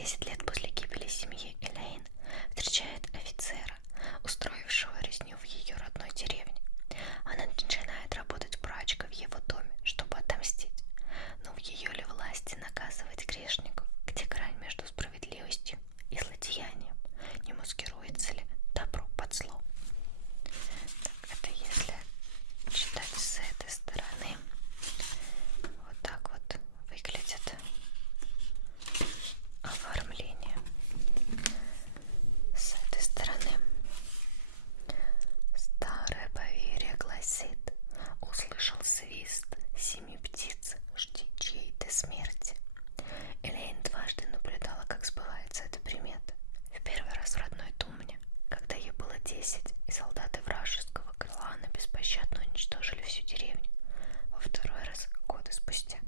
10 лет после гибели семьи Элейн встречает офицера, устроившего резню в ее родной деревне. Она начинает работать прачкой в его доме, чтобы отомстить. Но в ее ли власти наказывать грешников, где грань между справедливостью и злодеянием? Не маскируется ли добро под зло? Так, это если читать с этой стороны. Вот так вот выглядит оформление. С этой стороны. Старое поверье гласит: услышал свист 7 птиц, жди чьей-то смерти. Элейн дважды наблюдала, как сбывается эта примета. В первый раз в родной Тумне, когда ей было 10, и солдаты вражеского клана беспощадно уничтожили всю деревню. Во второй раз годы спустя.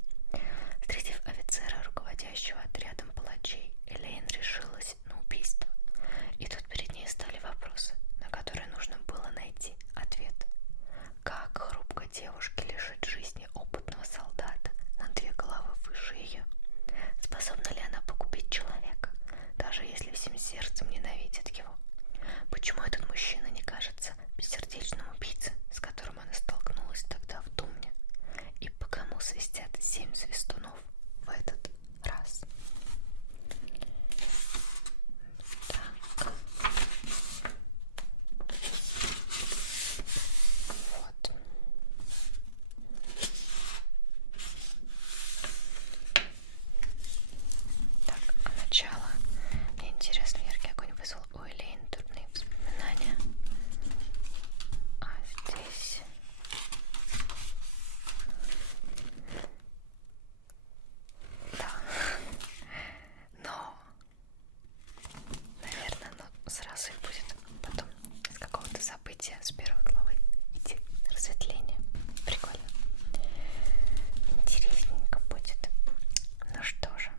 Встретив офицера, руководящего отрядом палачей, Элейн решилась на убийство. И тут перед ней стали вопросы, на которые нужно было найти ответ. Как хрупкой девушке лишить жизни опытного солдата на 2 головы выше ее? Способна ли она погубить человека, даже если всем сердцем ненавидит его? Почему этот мужчина не кажется бессердечным убийцей, с которым она столкнулась тогда в Тумне? И по кому свистят 7 свистунов в этот раз? Так. Вот. Так, а начало. Мне интересно, яркий огонь вызвал у Элейн дурные воспоминания. А здесь... Да. Но, наверное, сразу и будет потом с какого-то события с первой главы идти разветвление. Прикольно. Интересненько будет. Ну что же.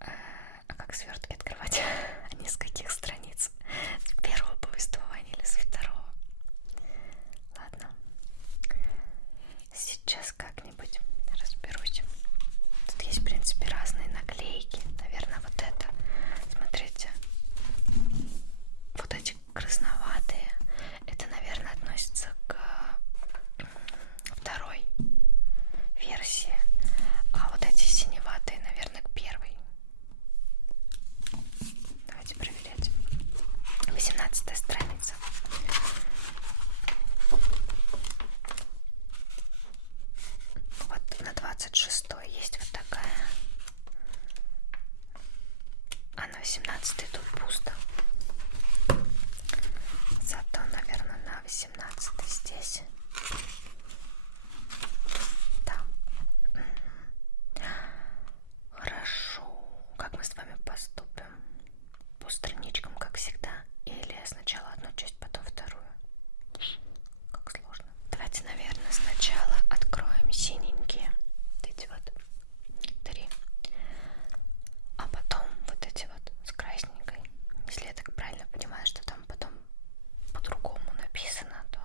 А как свертки открывать? Они с каких страниц? С первого повествования или с второго? Ладно. Сейчас как-нибудь разберусь. Тут есть, в принципе, разные наклейки. Наверное, вот это. Смотрите. Вот эти красноватые. Это, наверное, относится к второй версии. А вот эти синеватые, наверное, к первой. Давайте проверять. 18 страница. Вот на 26 есть вот такая. А на 18 тут пусто. Зато, наверное, на 18 здесь. Да. Хорошо. Как мы с вами поступим? По страничкам, как всегда? Или сначала одну часть, потом вторую? Как сложно. Давайте, наверное, сначала откроем синенькие. Вот эти вот 3. А потом вот эти вот с красненькой. Если я так правильно понимаю, что там потом по-другому написано, то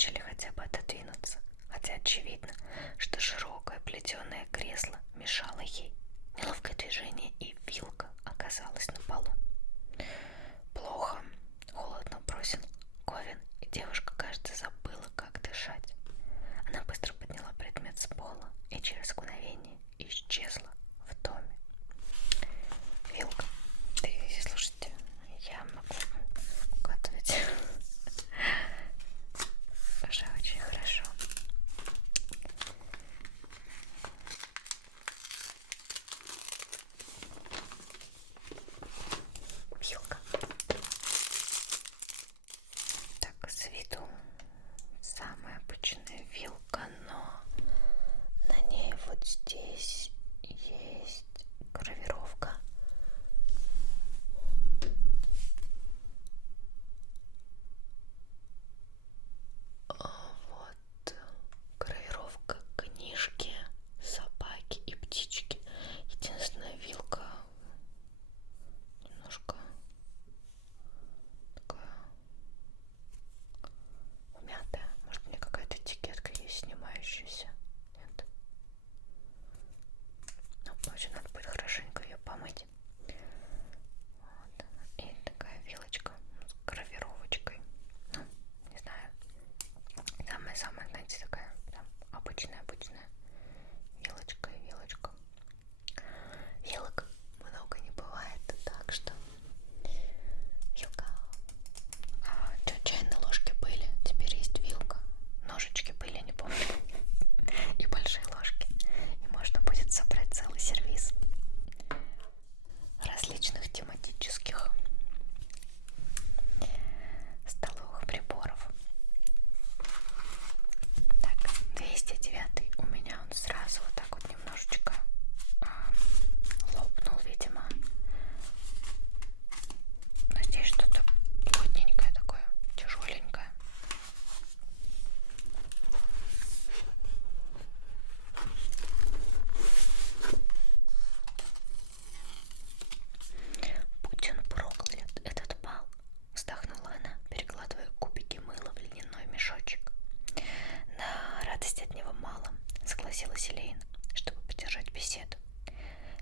начали хотя бы отодвинуться, хотя очевидно, что широкое плетеное кресло мешало ей. Неловкое движение, и вилка оказалась на полу. «Плохо», — холодно бросил Ковин, и девушка, кажется, забыла, как дышать. Она быстро подняла предмет с пола и через мгновение исчезла в доме. «Вилка, ты, слушайте, я могу угадывать уже очень хорошо». Вилка. Так, с виду самая обычная вилка, но на ней вот здесь есть гравировка. Вот гравировка книжки, собаки и птички. Единственная вилка немножко такая умятая. Может, мне какая-то этикетка есть снимающаяся? Нет. Ну, в общем, надо будет хорошенько ее помыть. Вот. И такая вилочка с гравировочкой. Ну, не знаю. Самая-самая, знаете, такая там обычная вилочка и вилочка. Вилок много не бывает, так что вилка. Чайные ложки были, теперь есть вилка. Ножички были, не помню. И большие ложки. И можно будет собрать целый сервиз различных тематических столовых приборов. Так, 209 у меня он сразу вот так вот немножечко лопнул, видимо. Но здесь что-то плотненькое такое, тяжеленькое. Путин проклят, этот бал, вздохнула она, перекладывая кубики мыла в льняной мешочек. На радость от него мало, согласилась Элейн, чтобы поддержать беседу.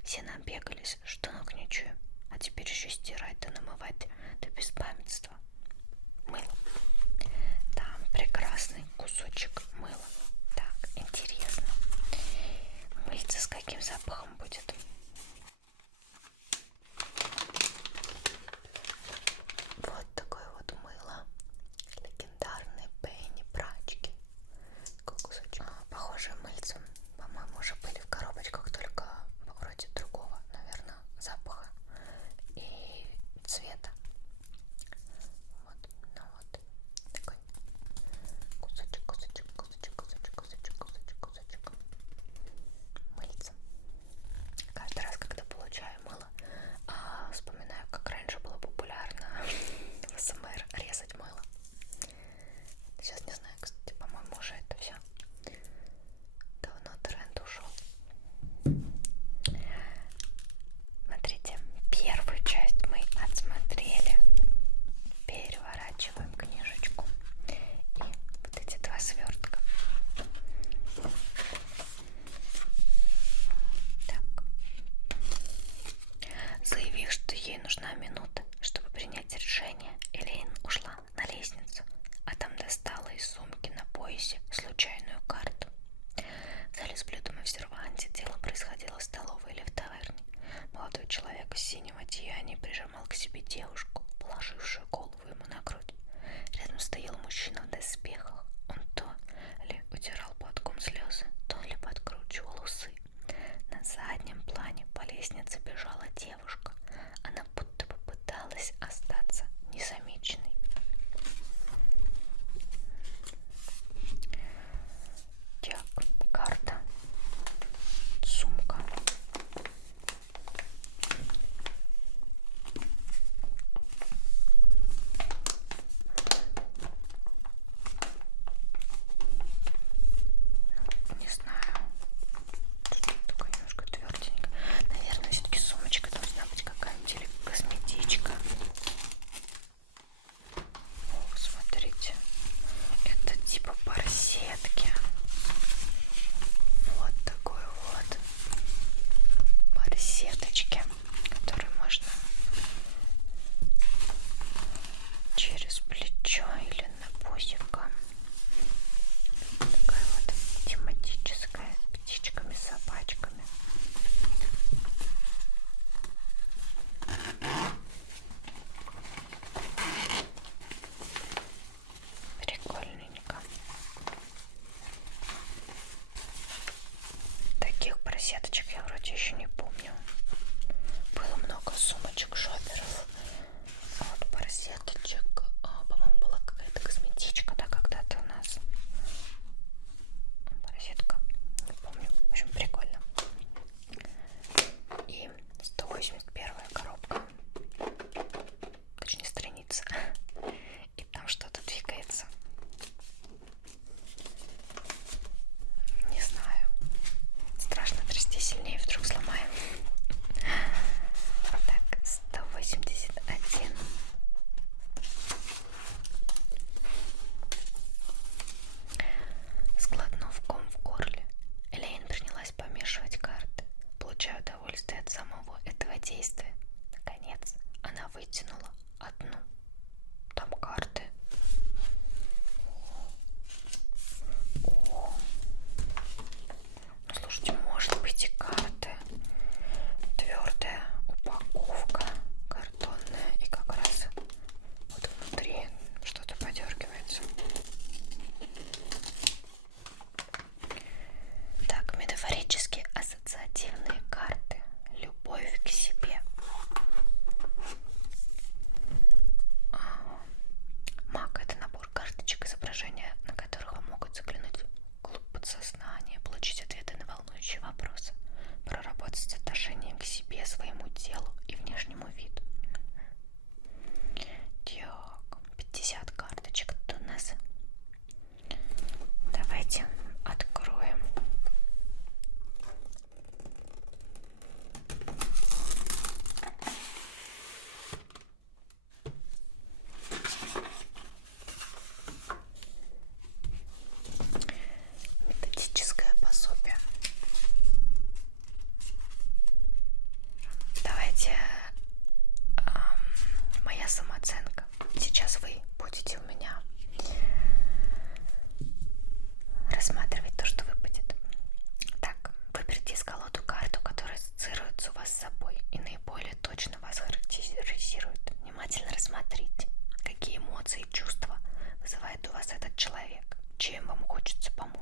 Все набегались, что ног не чую, а теперь еще стирать да намывать до беспамятства. Мыло. Там прекрасный кусочек мыла. Так, интересно. Мыльце с каким запахом будет? Вот такое вот мыло. Легендарные Пенни прачки. Такой кусочек. Похожие мыльцем, по-моему, уже были в коробочках, только вроде другого, наверное, запаха и цвета. Вот, ну вот такой кусочек мыльца. Каждый раз, когда получаю мыло, вспоминаю, как раньше было популярно в СМР резать мыло. Сейчас не знаю, кстати, по-моему, уже это все давно тренд ушел. Смотрите, первую часть мы отсмотрели. Переворачиваем книжечку и вот эти два свертка. Так. Заявив, что ей нужна минута, чтобы принять решение, Элейн ушла на лестницу, а там достала из сумки на поясе случайную карту. В зале с блюдом и в серванте дело происходило в столовой или в таверне. Молодой человек в синем одеянии прижимал к себе девушку, положившую голову ему на грудь. Рядом стоял мужчина в доспехах. Он то ли утирал платком слезы, то ли подкручивал усы. На заднем плане по лестнице бежала девушка. Она будто бы пыталась остаться незамеченной. Так, карта, сумка.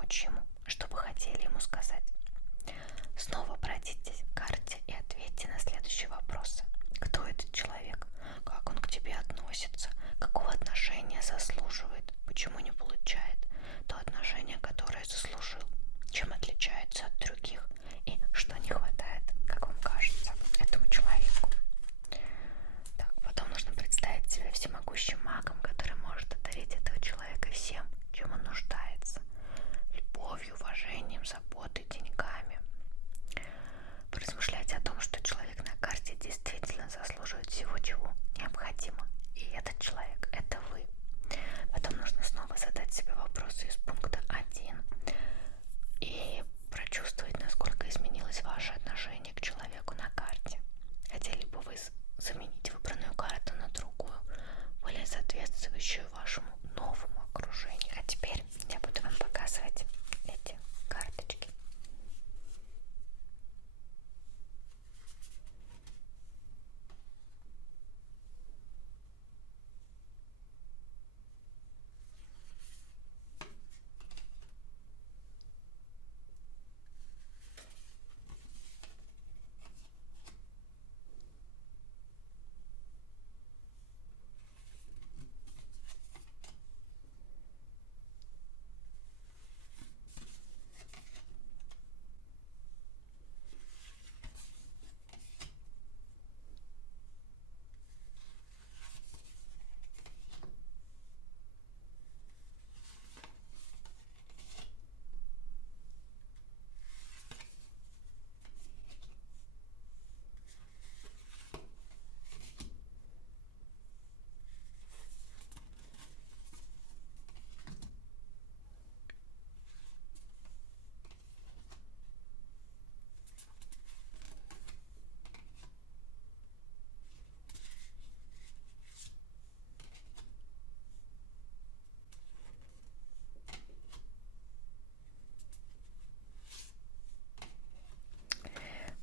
помочь ему? Что вы хотели ему сказать? Снова пройдитесь к карте и ответьте на следующие вопросы. Кто этот человек? Как он к тебе относится? Какого отношения заслуживает? Почему не получает то отношение, которое заслужил? Чем отличается от других? И что не хватает, как вам кажется, этому человеку? Так, потом нужно представить себя всемогущим магом, который может одарить этого человека всем, чем он нуждается. Любовью, уважением, заботой, деньгами. Поразмышлять о том, что человек на карте действительно заслуживает всего, чего необходимо. И этот человек — это вы. Потом нужно снова задать себе вопросы из пункта 1 и прочувствовать, насколько изменилось ваше отношение к человеку на карте. Хотели бы вы заменить выбранную карту на другую, более соответствующую вашему новому окружению. А теперь я буду вам показывать эти карточки.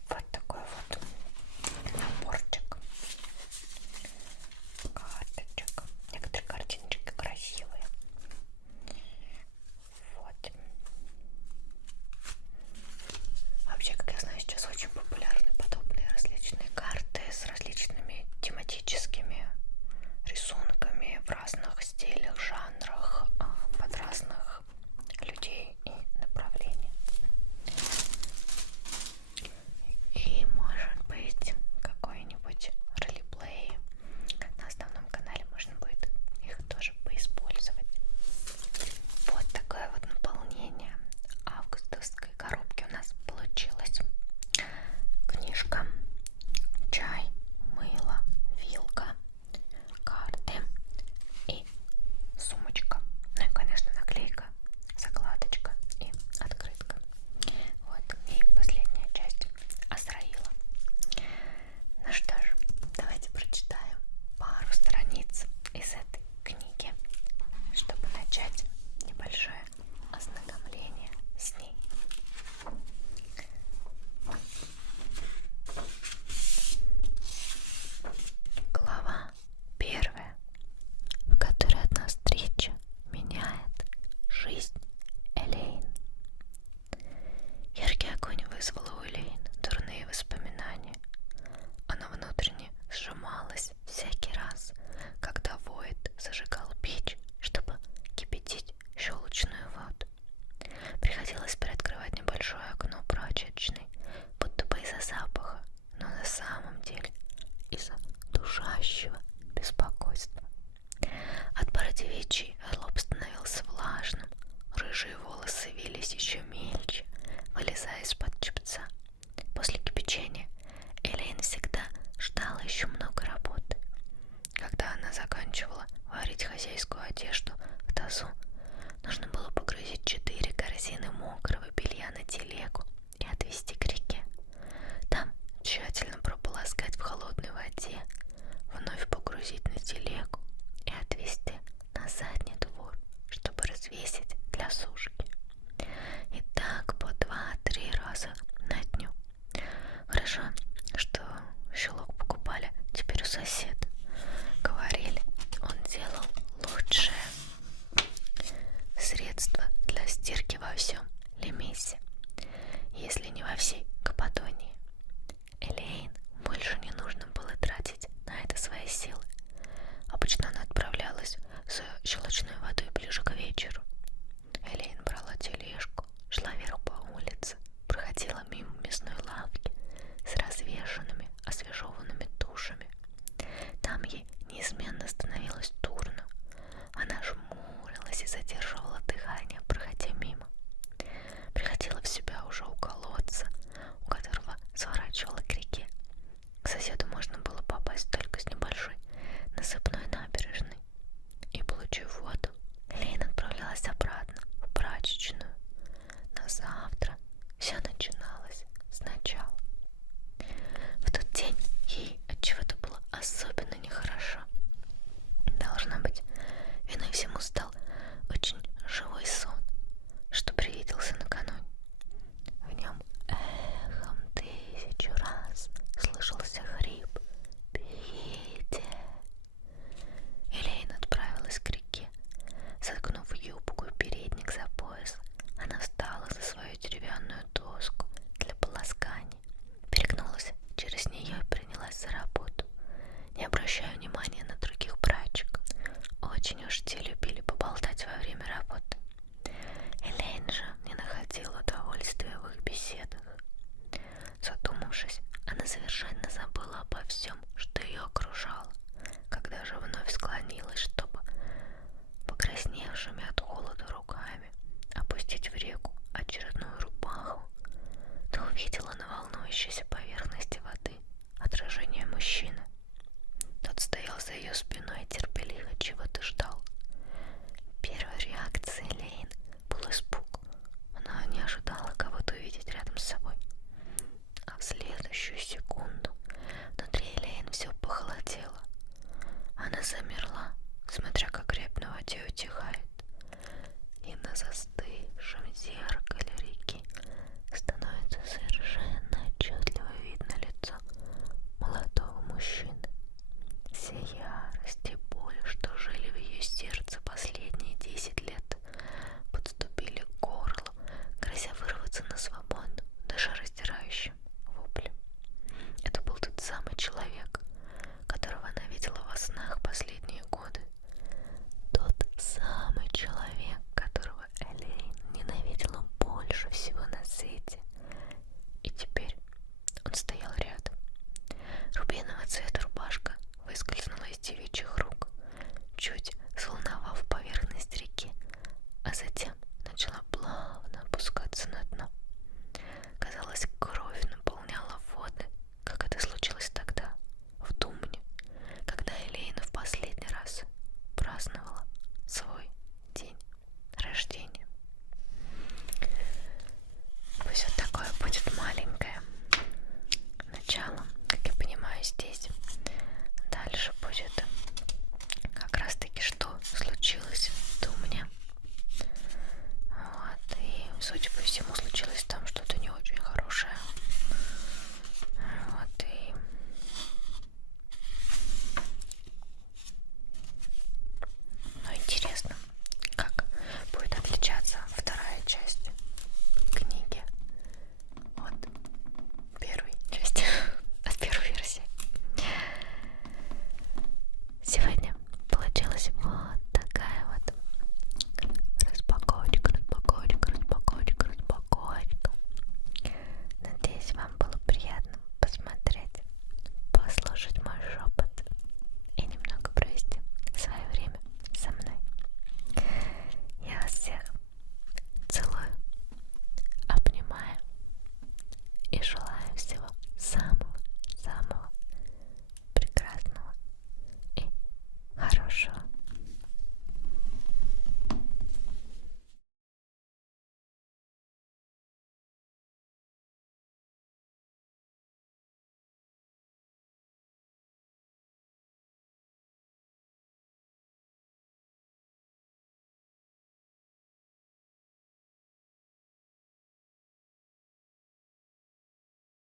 Вот такой вот наборчик карточек. Некоторые картиночки красивые. Вот. Вообще, как я знаю, сейчас очень популярны подобные различные карты с различными тематическими рисунками в разных стилях, жанрах, под разных людей и направлений. И может быть какой-нибудь ролеплей на основном канале можно будет их тоже поиспользовать. Вот такое вот наполнение августовской коробки у нас получилось. Книжка, чай, мыло, вилка, карты и сумочка. Ну и, конечно, наклейка, закладочка и открытка. Вот, и последняя часть Азраила. Ну что ж, давайте прочитаем пару страниц из этой книги, чтобы начать небольшое ознакомление с ней. Глава 1, в которой одна встреча меняет жизнь Элейн. Яркий огонь вызвал у Элейн дурные воспоминания. Она внутренне сжималась всякий раз, когда Войд зажигал печь, чтобы кипятить щелочную воду. Приходилось приоткрывать небольшое окно прачечной, будто бы из-за запаха, но на самом деле из-за душащего беспокойства. От пары девичьей лоб становился влажным, рыжие волосы вились еще мельче, вылезая из-под чепца. После кипячения Элейн всегда ждала еще много работы. Когда она заканчивала варить хозяйскую одежду в тазу, нужно было погрузить 4 корзины мокрого белья на телегу и отвезти к реке. Там тщательно прополоскать в холодной воде, вновь погрузить на телегу и отвезти на задний двор, чтобы развесить для сушки. И так по 2-3 раза на дню. Хорошо, что шелок покупали теперь у соседа. Говорили, он делал лучшее средство для стирки во всем Лемесе, если не во всей Каппадонии. Элейн больше не нужно было тратить на это свои силы. Обычно она отправлялась за щелочной водой ближе к вечеру. Элейн брала тележку, шла вверх по улице, проходила мимо мясной лавки с развешанными, освежеванными тушами. Там ей неизменно становилось дурно. Она жмурилась и задерживала дыхание, проходя мимо. Приходила в себя уже у колодца, у которого сворачивала к реке. К соседу можно было попасть только с небольшой насыпной набережной. И, получив воду, Элейн отправлялась обратно в прачечную. На завтра все начиналось сначала. В тот день ей отчего-то было особенно нехорошо. Должно быть, виной всему стал очень живой сон, что привиделся накануне. В нем эхом 1000 раз слышался хрип: «Пейте!». Элейн отправилась к реке. Заткнув юбку и передник за пояс, она встала за свою деревянную доску для полоскания, перегнулась через нее и принялась за работу, не обращая внимания на других прачек. Очень уж те любили поболтать во время работы.